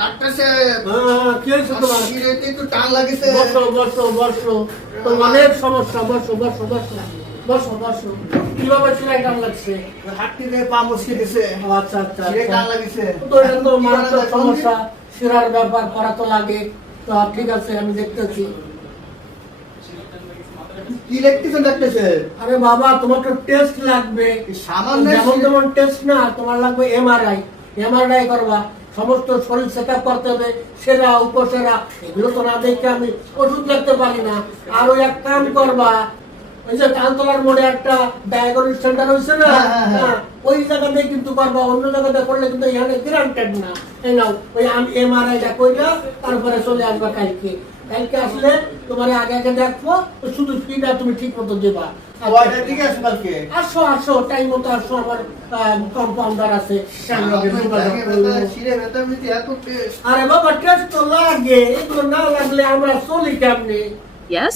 Doctor সাহেব, কি হয়েছে তোমার? শিরেতে একটু টান লাগেছে। বসো বসো বসো, তোর অনেক সমস্যা, বসো বসো বসো বসো বসো। কিভাবে শিরায় টান লাগছে? হাঁটতে পা মুচকে গেছে। আচ্ছা আচ্ছা শিরে আচ্ছা। টান লাগেছে। তো এটা তো মারাত্মক সমস্যা, শিরার ব্যাপার করা তো লাগে। তো ঠিক আছে, আমি দেখতেছি। কি লিখতেছেন ডাক্তার সাহেব? আরে বাবা, তোমার তো টেস্ট লাগবে। সামান্য যেমন তেমন টেস্ট না, তোমার লাগবে এমআরআই। এমআরআই করবা, সমস্ত শরীর চেক আপ করতে হবে, সেরা উপসেরা এগুলো তো না দেখে আমি ওষুধ লিখতে পারি না। আর ওই এক কাম করবা, ওই যে কালতলার মোড়ে একটা ডায়াগনস্টিক সেন্টার হয়েছে না, হ্যাঁ, ওই জায়গাতে কিন্তু করবা, অন্য জায়গাতে করলে কিন্তু এখানে গ্যারান্টেড না। এই নাও, ওই আমি এমআরআইটা কইরা তারপরে চলে আসবা কালকে। কালকে আসলে তোমার আগে আগে দেখবো, শুধু ফিটা তুমি ঠিক মতো দেবা। কয়টার দিকে আসো কালকে? আসো আসো, টাইম মতো আসো, আমার কম্পাউন্ডার আছে। শিরে ব্যথা মিটি এত টেস্ট। আরে বাবা, টেস্ট তো লাগে, এগুলো না লাগলে আমরা চলি কেমনি? Yes?